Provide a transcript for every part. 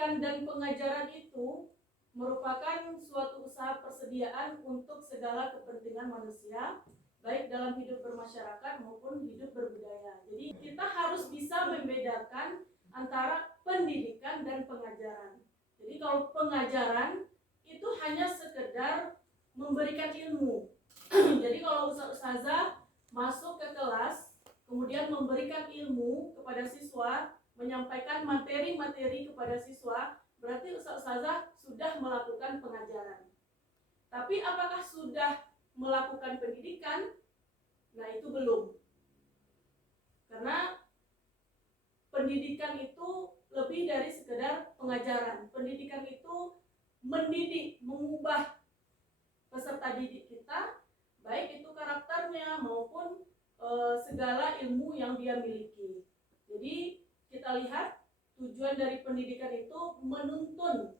pendidikan dan pengajaran itu merupakan suatu usaha persediaan untuk segala kepentingan manusia, baik dalam hidup bermasyarakat maupun hidup berbudaya. Jadi kita harus bisa membedakan antara pendidikan dan pengajaran. Jadi kalau pengajaran itu hanya sekedar memberikan ilmu. Jadi kalau ustazah masuk ke kelas, kemudian memberikan ilmu kepada siswa, menyampaikan materi-materi kepada siswa, berarti ustazah sudah melakukan pengajaran. Tapi apakah sudah melakukan pendidikan? Nah, itu belum. Karena pendidikan itu lebih dari sekedar pengajaran. Pendidikan itu mendidik, mengubah peserta didik kita, baik itu karakternya maupun segala ilmu yang dia miliki. Jadi kita lihat tujuan dari pendidikan itu menuntun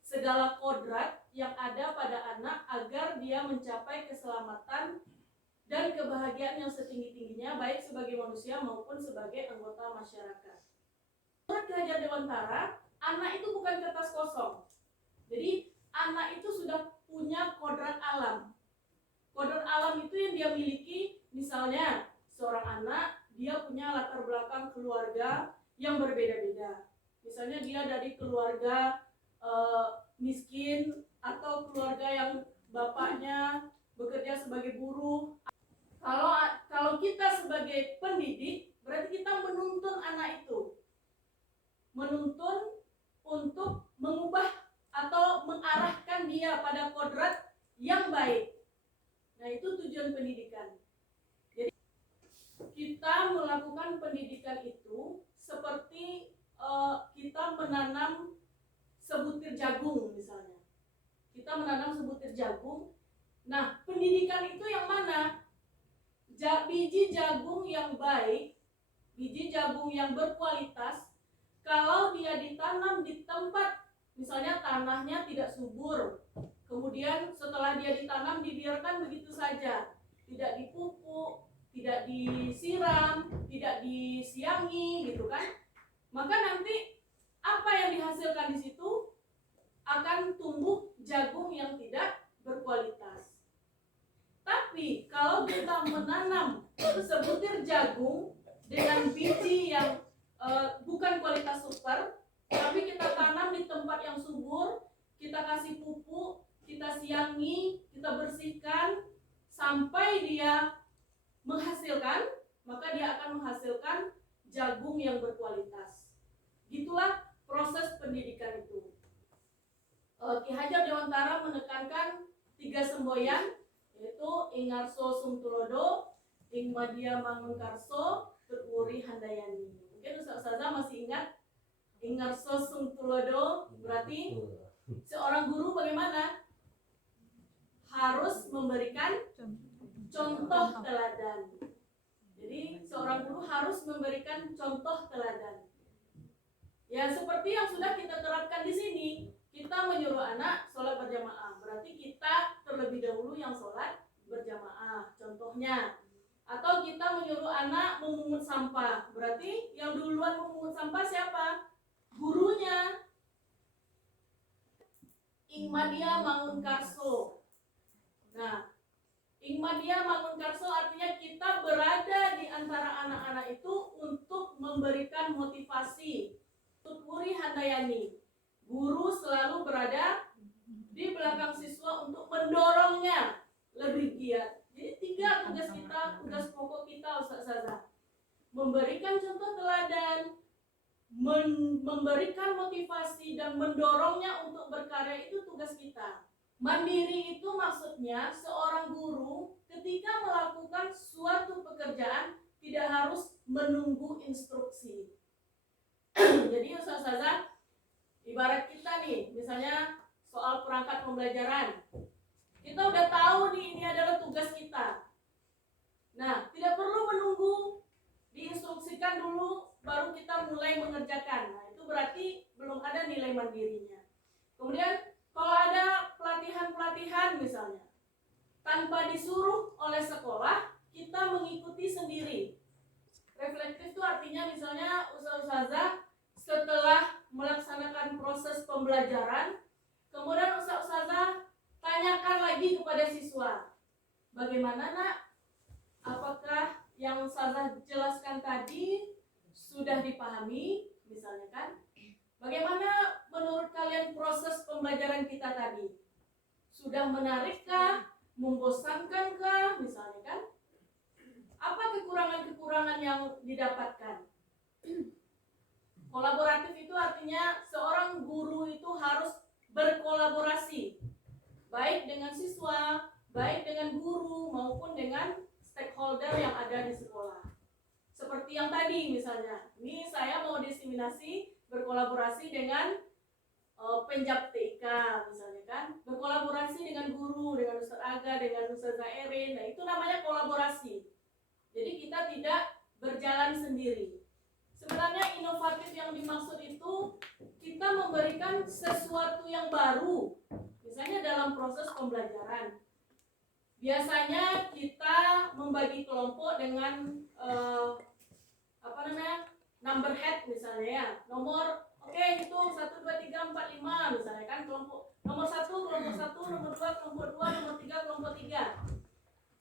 segala kodrat yang ada pada anak agar dia mencapai keselamatan dan kebahagiaan yang setinggi-tingginya, baik sebagai manusia maupun sebagai anggota masyarakat. Menurut Ki Hajar Dewantara, anak itu bukan kertas kosong. Jadi anak itu sudah punya kodrat alam. Kodrat alam itu yang dia miliki, misalnya seorang anak dia punya latar belakang keluarga yang berbeda-beda. Misalnya dia dari keluarga miskin atau keluarga yang bapaknya bekerja sebagai buruh. Kalau kita sebagai pendidik, berarti kita menuntun anak itu, menuntun untuk mengubah atau mengarahkan dia pada kodrat yang baik. Nah, itu tujuan pendidikan. Jadi kita melakukan pendidikan itu seperti kita menanam sebutir jagung misalnya. Kita menanam sebutir jagung. Nah, pendidikan itu yang mana? Biji jagung yang baik, biji jagung yang berkualitas, kalau dia ditanam di tempat, misalnya tanahnya tidak subur, kemudian setelah dia ditanam dibiarkan begitu saja, tidak dipupuk, tidak disiram, tidak disiangi, gitu kan? Maka nanti apa yang dihasilkan di situ akan tumbuh jagung yang tidak berkualitas. Tapi kalau kita menanam sebutir jagung dengan biji yang bukan kualitas super, tapi kita tanam di tempat yang subur, kita kasih pupuk, kita siangi, kita bersihkan sampai dia menghasilkan, maka dia akan menghasilkan jagung yang berkualitas. Gitulah proses pendidikan itu. Ki Hajar Dewantara menekankan 3 semboyan, yaitu Ingarso Sungtulodo, Ing Madya Mangunkarso, Tutwuri Handayani. Mungkin ustazah masih ingat Ingarso Sungtulodo, berarti seorang guru bagaimana? Harus memberikan contoh teladan. Jadi seorang guru harus memberikan contoh teladan. Ya, seperti yang sudah kita terapkan di sini. Kita menyuruh anak sholat berjamaah, berarti kita terlebih dahulu yang sholat berjamaah, contohnya. Atau kita menyuruh anak memungut sampah, berarti yang duluan memungut sampah siapa? Gurunya. Ing Madya Mangunkarso. Nah, Ing Madya Mangunkarso artinya kita berada di antara anak-anak itu untuk memberikan motivasi. Tutwuri Handayani. Guru selalu berada di belakang siswa untuk mendorongnya lebih giat. Jadi 3 tugas kita, tugas pokok kita ustazah. Memberikan contoh teladan, memberikan motivasi dan mendorongnya untuk berkarya, itu tugas kita. Mandiri itu maksudnya seorang guru ketika melakukan suatu pekerjaan tidak harus menunggu instruksi. Jadi ustazah, ibarat kita nih, misalnya soal perangkat pembelajaran, kita udah tahu nih ini adalah tugas kita. Nah, tidak perlu menunggu diinstruksikan dulu baru kita mulai mengerjakan. Nah, itu berarti belum ada nilai mandirinya. Kemudian kalau ada pelatihan-pelatihan misalnya, tanpa disuruh oleh sekolah, kita mengikuti sendiri. Reflektif itu artinya misalnya ustazah setelah melaksanakan pembelajaran, kemudian ustazah tanyakan lagi kepada siswa, bagaimana nak, apakah yang ustazah jelaskan tadi sudah dipahami, misalnya kan? Bagaimana menurut kalian proses pembelajaran kita tadi? Sudah menarikkah? Membosankankah? Misalnya kan? Apa kekurangan-kekurangan yang didapatkan? Kolaboratif itu artinya seorang guru itu harus berkolaborasi, baik dengan siswa, baik dengan guru, maupun dengan stakeholder yang ada di sekolah. Seperti yang tadi misalnya, ini saya mau diseminasi berkolaborasi dengan penjab TK misalnya kan, berkolaborasi dengan guru, dengan Ustaz Aga, dengan Ustazah Erin. Nah, itu namanya kolaborasi. Jadi kita tidak berjalan sendiri. Sebenarnya inovatif yang dimaksud itu kita memberikan sesuatu yang baru, misalnya dalam proses pembelajaran. Biasanya kita membagi kelompok dengan number head misalnya ya, nomor hitung 1, 2, 3, 4, 5 misalnya kan, kelompok nomor 1, kelompok 1, nomor 2, kelompok 2, nomor 3, kelompok 3.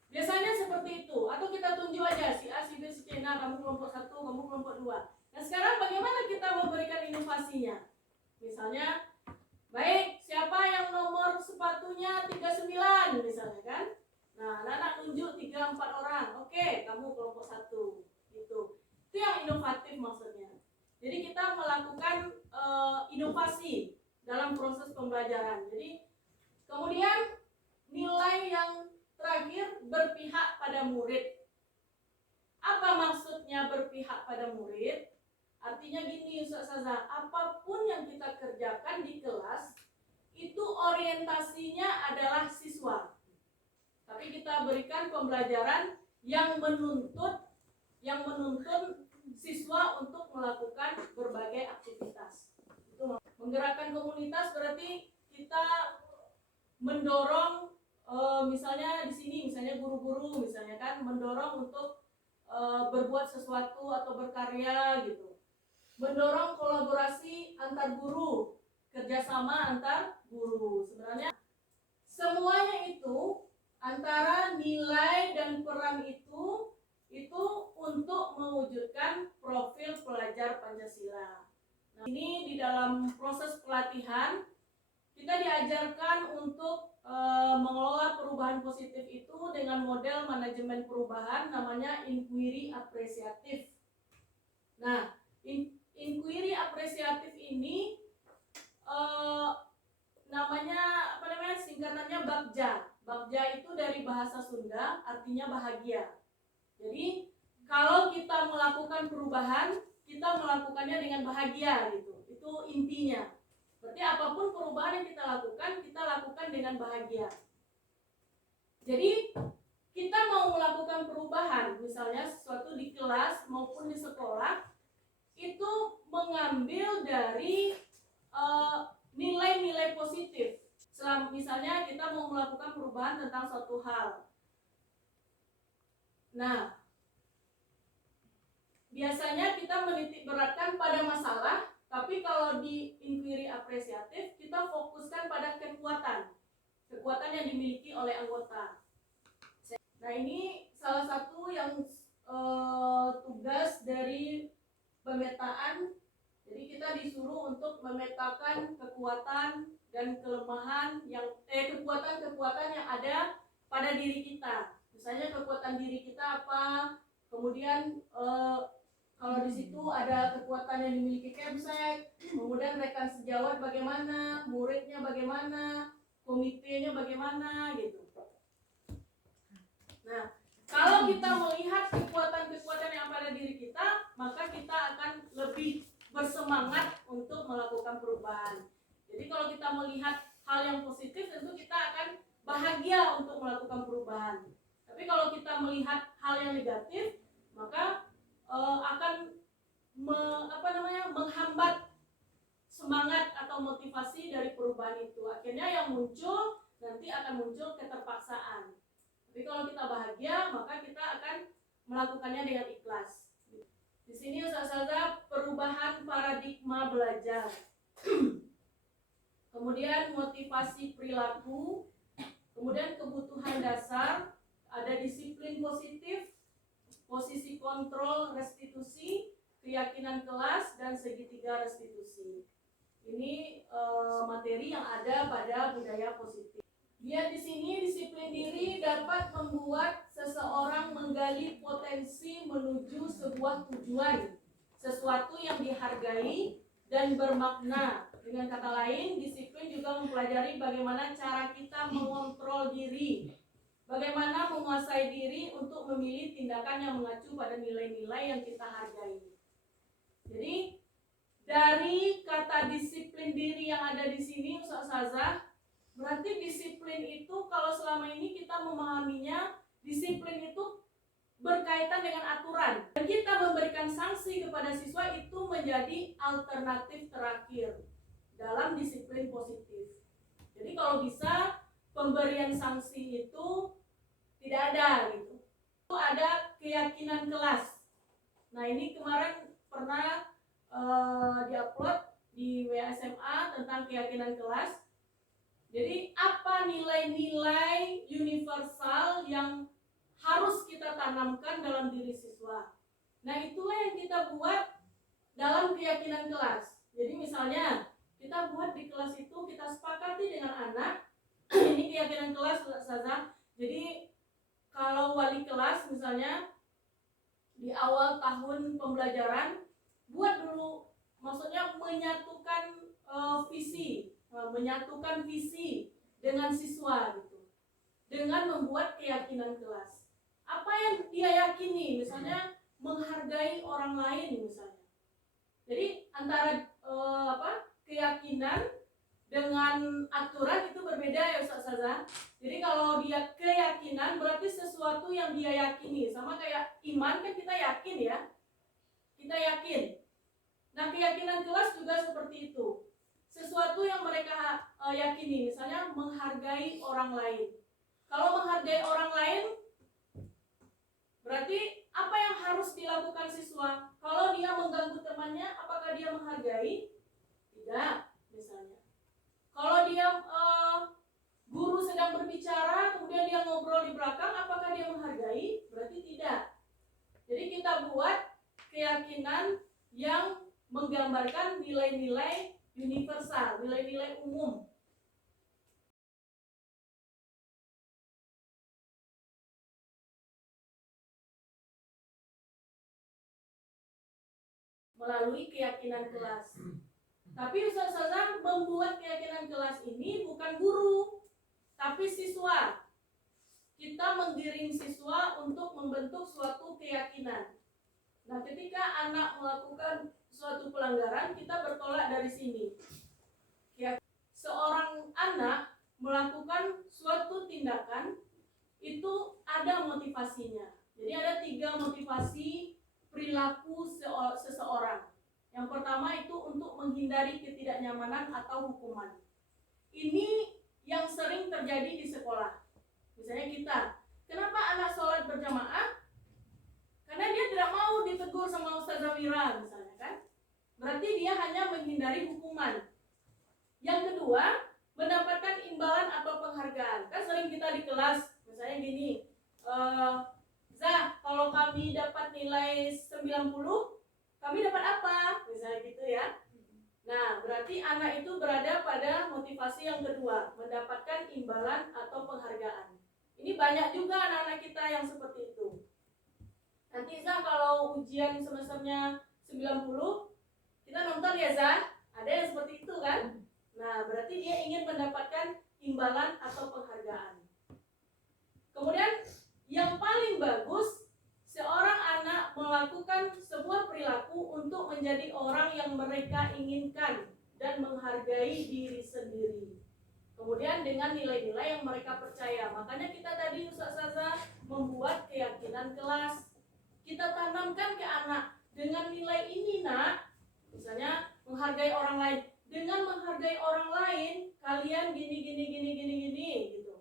Biasanya seperti itu, atau kita tunjuk aja si A, si B, si C, nah kamu kelompok 1, kamu kelompok 2. Nah sekarang bagaimana kita memberikan inovasinya? Misalnya, baik, siapa yang nomor sepatunya 39 misalnya kan? Nah, anak-anak tunjuk 3, 4 orang. Oke, kamu kelompok 1 gitu. Itu yang inovatif maksudnya. Jadi kita melakukan inovasi dalam proses pembelajaran. Jadi kemudian nilai yang terakhir berpihak pada murid. Apa maksudnya berpihak pada murid? Artinya gini Ustazah, apapun yang kita kerjakan di kelas itu orientasinya adalah siswa. Tapi kita berikan pembelajaran yang menuntun siswa untuk melakukan berbagai aktivitas. Itu menggerakkan komunitas berarti kita mendorong misalnya di sini misalnya guru-guru misalnya kan mendorong untuk berbuat sesuatu atau berkarya gitu. Mendorong kolaborasi antar guru, kerjasama antar guru. Sebenarnya semuanya itu antara nilai dan peran itu untuk mewujudkan profil pelajar Pancasila. Nah, ini di dalam proses pelatihan kita diajarkan untuk mengelola perubahan positif itu dengan model manajemen perubahan namanya inquiry apresiatif. Nah, inquiry apresiatif ini singkatannya Bagja. Bagja itu dari bahasa Sunda artinya bahagia. Jadi kalau kita melakukan perubahan, kita melakukannya dengan bahagia gitu. Itu intinya. Berarti apapun perubahan yang kita lakukan dengan bahagia. Jadi kita mau melakukan perubahan, misalnya sesuatu di kelas maupun di sekolah, itu mengambil dari nilai-nilai positif. Misalnya kita mau melakukan perubahan tentang suatu hal. Nah, biasanya kita menitik beratkan pada masalah, tapi kalau di inquiry apresiatif kita fokuskan pada kekuatan yang dimiliki oleh anggota. Nah, ini salah satu yang tugas dari pemetaan. Jadi kita disuruh untuk memetakan kekuatan dan kelemahan kekuatan yang ada pada diri kita. Misalnya kekuatan diri kita apa, kemudian kalau di situ ada kekuatan yang dimiliki Kemsek, kemudian rekan sejawat bagaimana, muridnya bagaimana, komitenya bagaimana gitu. Nah, kalau kita melihat kekuatan-kekuatan yang pada diri kita, maka kita akan lebih bersemangat untuk melakukan perubahan. Jadi kalau kita melihat hal yang positif, tentu kita akan bahagia untuk melakukan perubahan. Tapi kalau kita melihat hal yang negatif, maka akan menghambat semangat atau motivasi dari perubahan itu. Akhirnya yang muncul nanti akan muncul keterpaksaan. Tapi kalau kita bahagia, maka kita akan melakukannya dengan ikhlas. Di sini Ustazah perubahan paradigma belajar. kemudian motivasi perilaku, kemudian kebutuhan dasar, ada disiplin positif, posisi kontrol restitusi, keyakinan kelas, dan segitiga restitusi. Ini materi yang ada pada budaya positif. Lihat di sini, disiplin diri dapat membuat seseorang menggali potensi menuju sebuah tujuan, sesuatu yang dihargai dan bermakna. Dengan kata lain, disiplin juga mempelajari bagaimana cara kita mengontrol diri, bagaimana menguasai diri untuk memilih tindakan yang mengacu pada nilai-nilai yang kita hargai. Jadi, dari kata disiplin diri yang ada di sini, Ustazah, berarti disiplin itu kalau selama ini kita memahaminya, disiplin itu berkaitan dengan aturan. Dan kita memberikan sanksi kepada siswa itu menjadi alternatif terakhir dalam disiplin positif. Jadi kalau bisa pemberian sanksi itu tidak ada gitu. Itu ada keyakinan kelas. Nah ini kemarin pernah diupload di WSMA tentang keyakinan kelas. Jadi apa nilai-nilai universal yang harus kita tanamkan dalam diri siswa? Nah itulah yang kita buat dalam keyakinan kelas. Jadi misalnya kita buat di kelas itu, kita sepakati dengan anak. Ini keyakinan kelas, Ustazah. Jadi kalau wali kelas misalnya di awal tahun pembelajaran, buat dulu, maksudnya menyatukan visi dengan siswa gitu, dengan membuat keyakinan kelas. Apa yang dia yakini, misalnya menghargai orang lain misalnya. Jadi antara keyakinan dengan aturan itu berbeda ya Ustazah. Jadi kalau dia keyakinan berarti sesuatu yang dia yakini, sama kayak iman kan kita yakin ya. Kita yakin. Nah, keyakinan kelas juga seperti itu. Sesuatu yang mereka yakini, misalnya menghargai orang lain. Kalau menghargai orang lain, berarti apa yang harus dilakukan siswa? Kalau dia mengganggu temannya, apakah dia menghargai? Tidak, misalnya. Kalau dia guru sedang berbicara, kemudian dia ngobrol di belakang, apakah dia menghargai? Berarti tidak. Jadi kita buat keyakinan yang menggambarkan nilai-nilai universal, nilai-nilai umum. Melalui keyakinan kelas. Tapi Ustazah membuat keyakinan kelas ini bukan guru, tapi siswa. Kita menggiring siswa untuk membentuk suatu keyakinan. Nah, ketika anak melakukan suatu pelanggaran, kita bertolak dari sini. Seorang anak melakukan suatu tindakan, itu ada motivasinya. Jadi ada 3 motivasi perilaku seseorang. Yang pertama itu untuk menghindari ketidaknyamanan atau hukuman. Ini yang sering terjadi di sekolah. Misalnya kita, kenapa anak sholat berjamaah? Karena dia tidak mau ditegur sama Ustazah Mira misalnya kan. Berarti dia hanya menghindari hukuman. Yang kedua, mendapatkan imbalan atau penghargaan. Kan sering kita di kelas, misalnya gini, Zah, kalau kami dapat nilai 90, kami dapat apa? Misalnya gitu ya. Nah, berarti anak itu berada pada motivasi yang kedua, mendapatkan imbalan atau penghargaan. Ini banyak juga anak-anak kita yang seperti itu. Nanti Zah kalau ujian semesternya 90, kita nonton ya Zah, ada yang seperti itu kan? Nah, berarti dia ingin mendapatkan imbalan atau penghargaan. Kemudian yang paling bagus, seorang anak melakukan sebuah perilaku untuk menjadi orang yang mereka inginkan dan menghargai diri sendiri. Kemudian dengan nilai-nilai yang mereka percaya. Makanya kita tadi Ustazah membuat keyakinan kelas. Kita tanamkan ke anak dengan nilai ini nak, misalnya menghargai orang lain. Dengan menghargai orang lain, kalian gini gitu.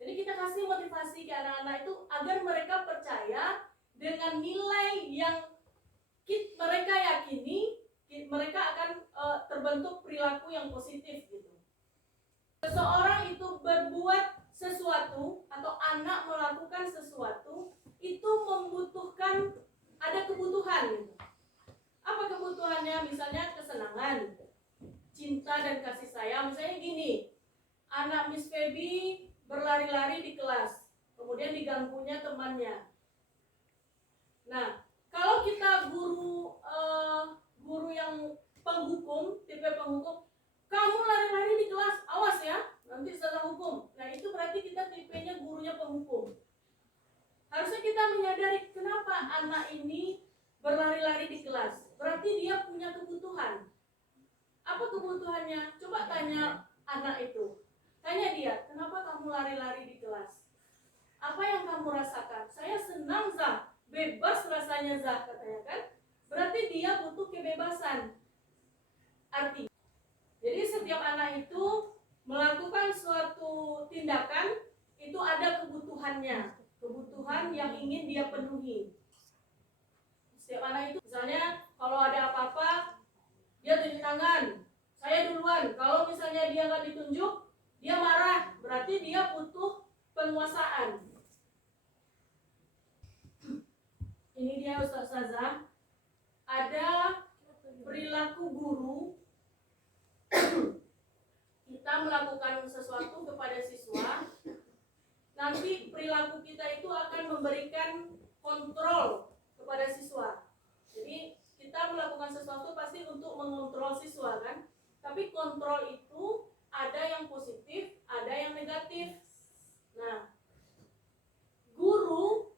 Jadi kita kasih motivasi ke anak-anak itu agar mereka percaya dengan nilai yang mereka yakini, mereka akan terbentuk perilaku yang positif gitu. Seseorang itu berbuat sesuatu atau anak melakukan sesuatu itu membutuhkan, ada kebutuhan. Apa kebutuhannya? Misalnya kesenangan, cinta dan kasih sayang. Misalnya gini, anak Miss Feby berlari-lari di kelas, kemudian diganggunya temannya. Nah, kalau kita guru yang penghukum, tipe penghukum, kamu lari-lari di kelas, awas ya, nanti salah hukum. Nah, itu berarti kita tipenya gurunya penghukum. Harusnya kita menyadari kenapa anak ini berlari-lari di kelas. Berarti dia punya kebutuhan. Apa kebutuhannya? Coba tanya anak itu. Tanya dia, kenapa kamu lari-lari di kelas? Apa yang kamu rasakan? Saya senang, Zah. Bebas rasanya, Zah, katanya kan. Berarti dia butuh kebebasan. Arti. Jadi setiap anak itu melakukan suatu tindakan, itu ada kebutuhannya. Kebutuhan yang ingin dia penuhi. Setiap anak itu, misalnya kalau ada apa-apa, dia tunjuk tangan, saya duluan. Kalau misalnya dia nggak ditunjuk, dia marah. Berarti dia butuh penguasaan. Ini dia Ustaz Saza. Ada perilaku guru. Kita melakukan sesuatu kepada siswa. Nanti perilaku kita itu akan memberikan kontrol kepada siswa. Jadi kita melakukan sesuatu pasti untuk mengontrol siswa kan. Tapi kontrol itu ada yang positif, ada yang negatif. Nah, guru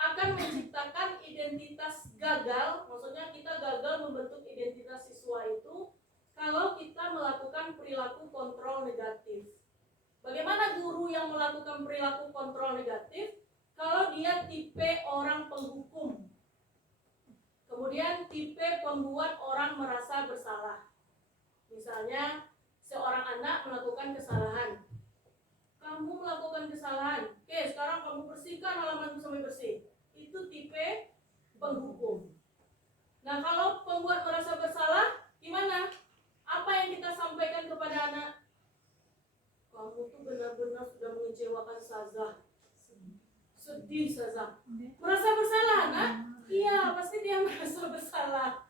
akan menciptakan identitas gagal. Maksudnya kita gagal membentuk identitas siswa itu kalau kita melakukan perilaku kontrol negatif. Bagaimana guru yang melakukan perilaku kontrol negatif? Kalau dia tipe orang penghukum, kemudian tipe pembuat orang merasa bersalah. Misalnya seorang anak melakukan kesalahan. Kamu melakukan kesalahan. Oke, sekarang kamu bersihkan halaman sampai bersih. Itu tipe penghukum. Nah, kalau pembuat merasa bersalah, gimana? Apa yang kita sampaikan kepada anak? Kamu tuh benar-benar sudah mengecewakan Saza. Sedih Saza. Merasa bersalah, anak? Iya, pasti dia merasa bersalah.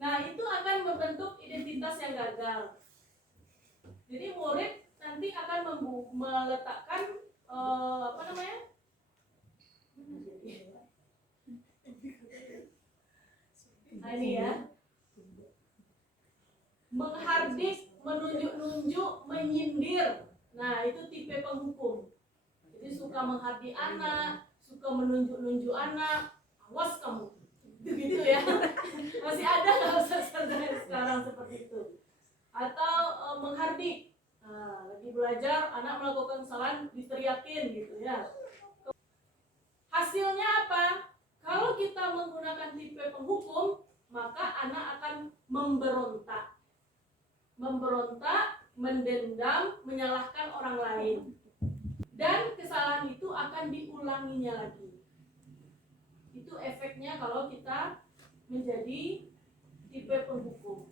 Nah, itu akan membentuk identitas yang gagal. Jadi murid nanti akan meletakkan apa namanya? Nah, ini ya. Menghardik, menunjuk-nunjuk, menyindir. Nah, itu tipe penghukum. Jadi suka menghardik anak, suka menunjuk-nunjuk anak. Awas kamu. Gitu ya. Masih ada nggak sekarang seperti itu? Atau menghardik. Nah, lagi belajar, anak melakukan kesalahan, diteriakin gitu ya. Hasilnya apa? Kalau kita menggunakan tipe penghukum, maka anak akan memberontak. Memberontak, mendendam, menyalahkan orang lain. Dan kesalahan itu akan diulanginya lagi. Itu efeknya kalau kita menjadi tipe penghukum.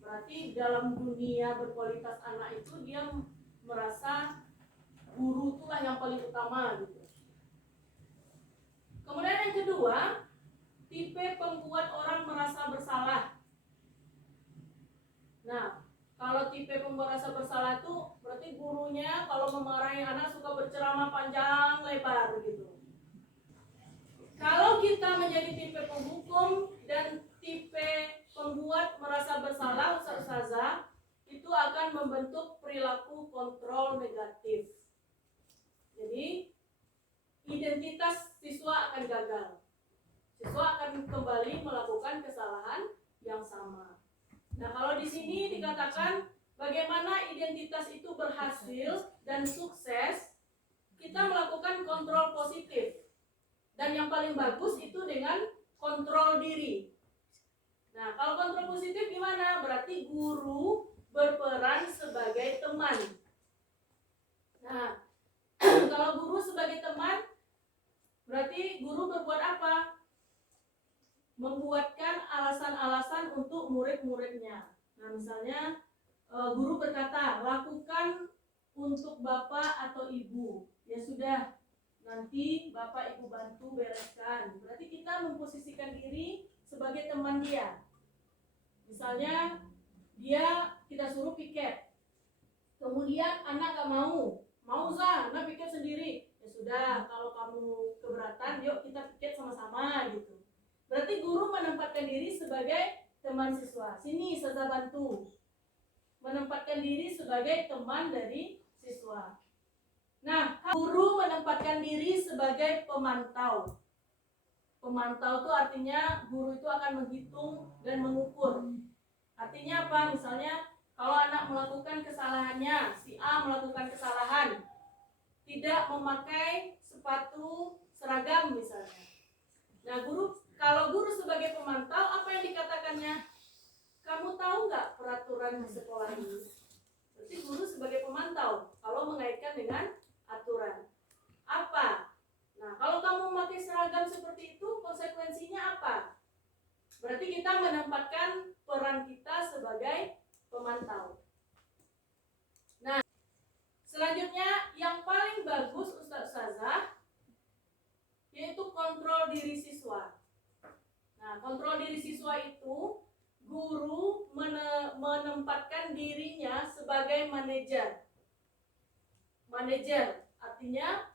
Berarti dalam dunia berkualitas anak itu dia merasa guru itulah yang paling utama gitu. Kemudian yang kedua, tipe pembuat orang merasa bersalah. Nah, kalau tipe pembuat rasa bersalah itu berarti gurunya kalau memarahi anak suka berceramah panjang lebar gitu. Kalau kita menjadi tipe penghukum dan tipe pembuat merasa bersalah, Ustazah, itu akan membentuk perilaku kontrol negatif. Jadi identitas siswa akan gagal. Siswa akan kembali melakukan kesalahan yang sama. Nah, kalau di sini dikatakan bagaimana identitas itu berhasil dan sukses, kita melakukan kontrol positif. Dan yang paling bagus itu dengan kontrol diri. Nah, kalau kontrol positif gimana? Berarti guru berperan sebagai teman. Nah, kalau guru sebagai teman, berarti guru berbuat apa? Membuatkan alasan-alasan untuk murid-muridnya. Nah, misalnya guru berkata, lakukan untuk bapak atau ibu. Ya sudah, nanti bapak ibu bantu bereskan. Berarti kita memposisikan diri sebagai teman dia. Misalnya kita suruh piket, kemudian anak gak mau Zah, anak piket sendiri. Ya sudah, kalau kamu keberatan, yuk kita piket sama-sama gitu. Berarti guru menempatkan diri sebagai teman siswa. Sini Saza bantu. Menempatkan diri sebagai teman dari siswa. Nah, guru menempatkan diri sebagai pemantau. Pemantau itu artinya guru itu akan menghitung dan mengukur. Artinya apa? Misalnya kalau anak melakukan kesalahannya, si A melakukan kesalahan, tidak memakai sepatu seragam misalnya. Nah, kalau guru sebagai pemantau, apa yang dikatakannya? Kamu tahu nggak peraturan di sekolah ini? Berarti guru sebagai pemantau kalau mengaitkan dengan aturan. Apa? Nah, kalau kamu memakai seragam seperti itu, konsekuensinya apa? Berarti kita menempatkan peran kita sebagai pemantau. Nah, selanjutnya yang paling bagus Ustazah yaitu kontrol diri siswa. Nah, kontrol diri siswa itu guru menempatkan dirinya sebagai manajer. Manajer artinya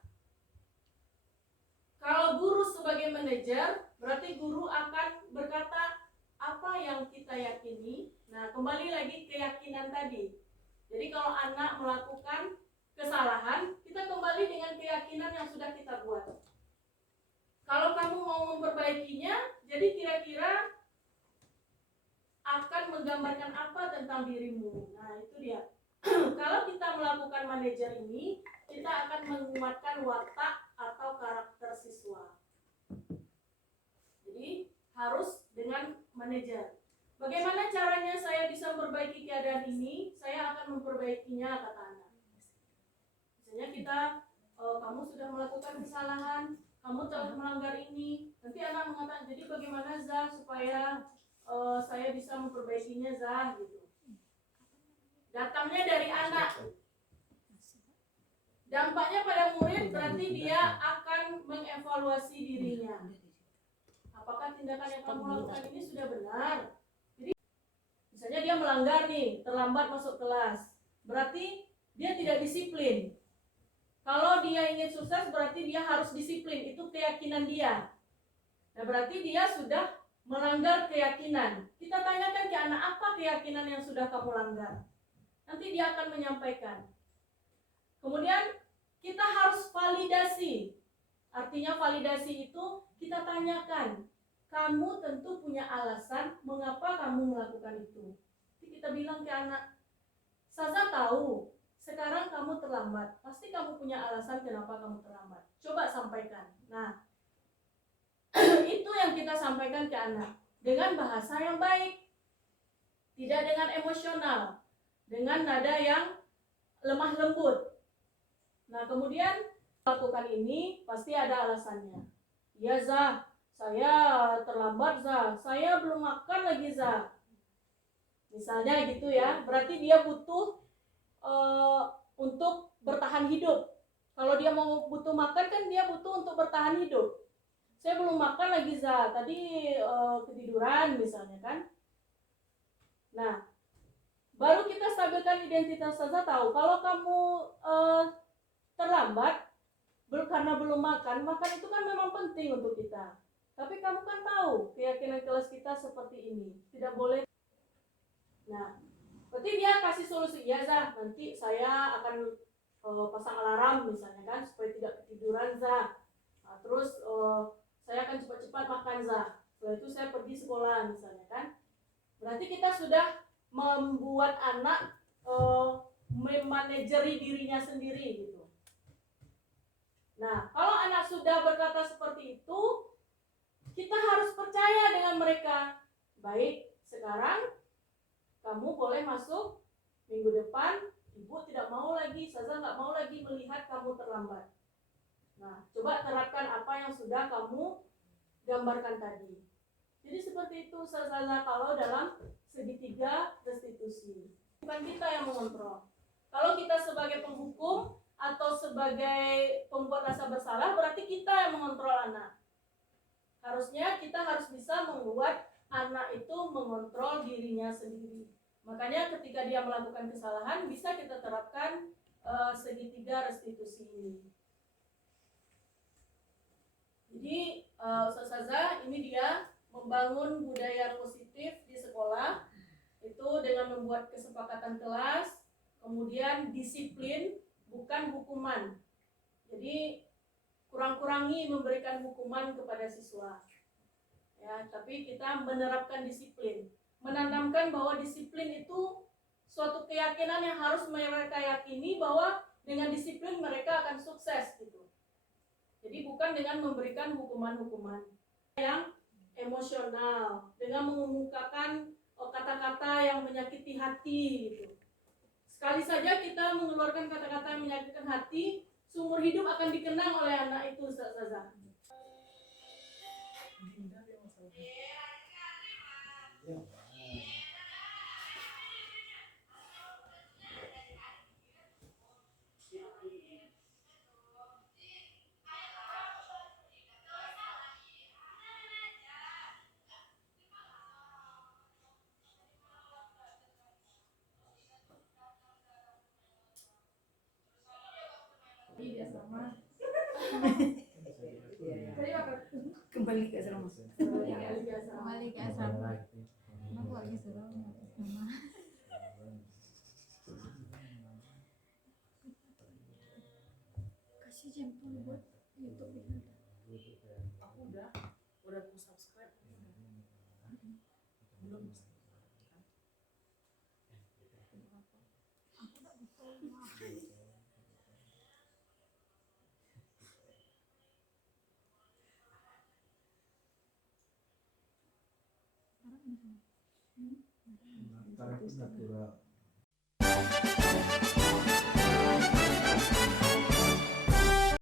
kalau guru sebagai manajer, berarti guru akan berkata apa yang kita yakini. Nah, kembali lagi keyakinan tadi. Jadi kalau anak melakukan kesalahan, kita kembali dengan keyakinan yang sudah kita buat. Kalau kamu mau memperbaikinya, jadi kira-kira akan menggambarkan apa tentang dirimu. Nah, itu dia. Kalau kita melakukan manajer ini, kita akan menguatkan watak atau karakter siswa. Jadi harus dengan manajer. Bagaimana caranya saya bisa memperbaiki keadaan ini? Saya akan memperbaikinya, kata anak. Misalnya kamu sudah melakukan kesalahan, kamu telah melanggar ini. Nanti anak mengatakan, jadi bagaimana Zah supaya saya bisa memperbaikinya Zah gitu. Datangnya dari anak. Dampaknya pada murid berarti dia akan mengevaluasi dirinya. Apakah tindakan yang kamu lakukan ini sudah benar? Jadi misalnya dia melanggar nih, terlambat masuk kelas. Berarti dia tidak disiplin. Kalau dia ingin sukses berarti dia harus disiplin. Itu keyakinan dia. Nah, berarti dia sudah melanggar keyakinan. Kita tanyakan ke anak, apa keyakinan yang sudah kamu langgar? Nanti dia akan menyampaikan. Kemudian kita harus validasi. Artinya validasi itu kita tanyakan, kamu tentu punya alasan mengapa kamu melakukan itu. Jadi kita bilang ke anak, Saza tahu sekarang kamu terlambat, pasti kamu punya alasan kenapa kamu terlambat. Coba sampaikan. Nah, itu yang kita sampaikan ke anak dengan bahasa yang baik, tidak dengan emosional, dengan nada yang lemah lembut. Nah, kemudian lakukan ini pasti ada alasannya. Ya Zah, saya terlambat Zah, saya belum makan lagi Zah. Misalnya gitu ya, berarti dia butuh untuk bertahan hidup. Kalau dia mau butuh makan kan dia butuh untuk bertahan hidup. Saya belum makan lagi Zah, tadi ketiduran misalnya kan. Nah, baru kita stabilkan identitas Zah, tahu kalau kamu terlambat karena belum makan itu kan memang penting untuk kita. Tapi kamu kan tahu keyakinan kelas kita seperti ini, tidak boleh. Nah, berarti dia kasih solusi, ya Zah, nanti saya akan pasang alarm misalnya kan, supaya tidak ketiduran Zah. Nah, terus saya akan cepat-cepat makan Zah. Setelah itu saya pergi sekolah misalnya kan. Berarti kita sudah membuat anak memanajeri dirinya sendiri gitu. Nah, kalau anak sudah berkata seperti itu, kita harus percaya dengan mereka. Baik, sekarang kamu boleh masuk minggu depan. Ibu tidak mau lagi, Saza nggak mau lagi melihat kamu terlambat. Nah, coba terapkan apa yang sudah kamu gambarkan tadi. Jadi seperti itu Saza kalau dalam segitiga restitusi. Bukan kita yang mengontrol. Kalau kita sebagai penghukum atau sebagai pembuat rasa bersalah, berarti kita yang mengontrol anak. Harusnya kita harus bisa membuat anak itu mengontrol dirinya sendiri. Makanya ketika dia melakukan kesalahan, bisa kita terapkan segitiga restitusi ini. Jadi Ustazah, ini dia membangun budaya positif di sekolah itu dengan membuat kesepakatan kelas, kemudian disiplin bukan hukuman. Jadi kurang-kurangi memberikan hukuman kepada siswa. Ya, tapi kita menerapkan disiplin, menanamkan bahwa disiplin itu suatu keyakinan yang harus mereka yakini bahwa dengan disiplin mereka akan sukses gitu. Jadi bukan dengan memberikan hukuman-hukuman yang emosional, dengan mengemukakan kata-kata yang menyakiti hati gitu. Sekali saja kita mengeluarkan kata-kata yang menyakitkan hati, seumur hidup akan dikenang oleh anak itu, Ustazah. Kembali ke asrama. Kembali ke asrama. Kenapa lagi suruh asrama? Kasih jempol buat YouTube itu. Aku udah aku subscribe. Belum. Aku tak bisa. Para natural.